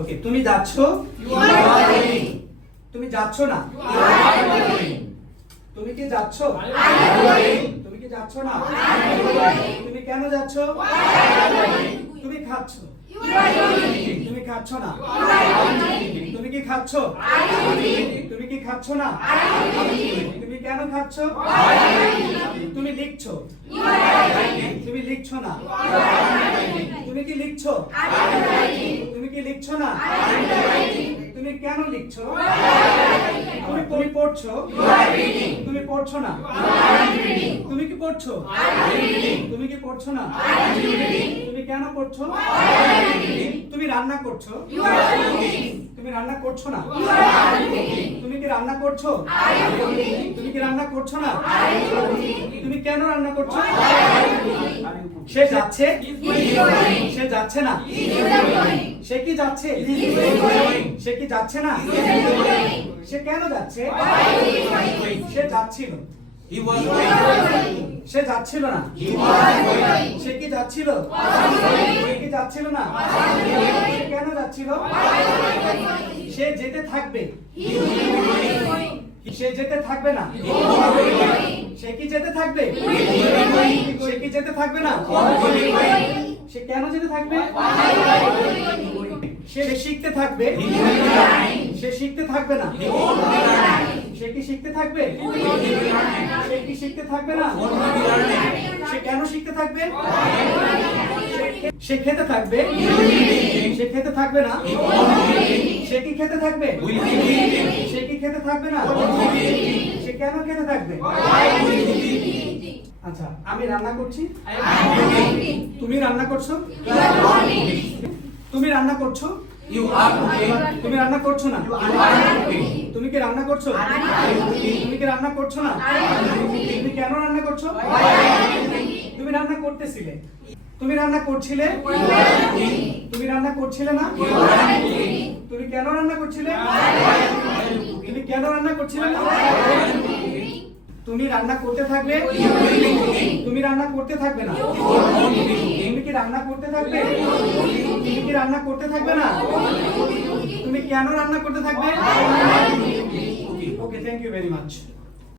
ওকে, তুমি যাচ্ছ? তুমি যাচ্ছ না? তুমি কি যাচ্ছ? তুমি কি যাচ্ছ না? তুমি কেন যাচ্ছ? তুমি খাচ্ছ? তুমি খাচ্ছ না? তুমি কি খাচ্ছ? তুমি কি খাচ্ছ না? তুমি কেন খাচ্ছ? তুমি লিখছো? তুমি লিখছো না? তুমি কি লিখছো? তুমি কি লিখছো না? তুমি কেন লিখছো? তুমি পড়ছো? তুমি পড়ছো না? তুমি কি পড়ছো? তুমি কি পড়ছো না? তুমি কেন পড়ছো? তুমি রান্না করছো? তুমি রান্না করছো না? তুমি কি রান্না করছো? তুমি কি রান্না করছো না? তুমি কেন রান্না করছো? সে যাচ্ছে? সে যাচ্ছে না? সে কি যাচ্ছে? সে কি যাচ্ছে না? সে কেন যাচ্ছে? সে যাচ্ছিল? সে যাচ্ছিল না? সে কি যাচ্ছিল? সে কি যাচ্ছিল না? সে কেন যাচ্ছিল? সে যেতে থাকবে? সে যেতে থাকবে না? সে কি যেতে থাকবে? সে কি যেতে থাকবে না? সে কেন যেতে থাকবে? সে শিখতে থাকবে? সে শিখতে থাকবে না? সে কি শিখতে থাকবে? সে কি শিখতে থাকবে না? সে কেন শিখতে থাকবে? সে খেতে থাকবে? সে খেতে থাকবে না? সে কি খেতে থাকবে? সে কি খেতে থাকবে না? সে কেন খেতে থাকবে? আচ্ছা, আমি রান্না করছি? তুমি রান্না করছো? তুমি রান্না করছো? তুমি রান্না করছো না? তুমি কি রান্না করছো? তুমি কি রান্না করছো না? তুমি কেন রান্না করছো? তুমি রান্না করতেছিলে? তুমি রান্না করছিলে? তুমি রান্না করছিলে না? তুমি কেন রান্না করছিলে? তুমি কেন রান্না করছিলে না? তুমি রান্না করতে থাকবে? তুমি রান্না করতে থাকবে না? তুমি কি রান্না করতে থাকবে? তুমি কি রান্না করতে থাকবে না? তুমি কেন রান্না করতে থাকবে? ওকে, থ্যাংক ইউ ভেরি মাচ।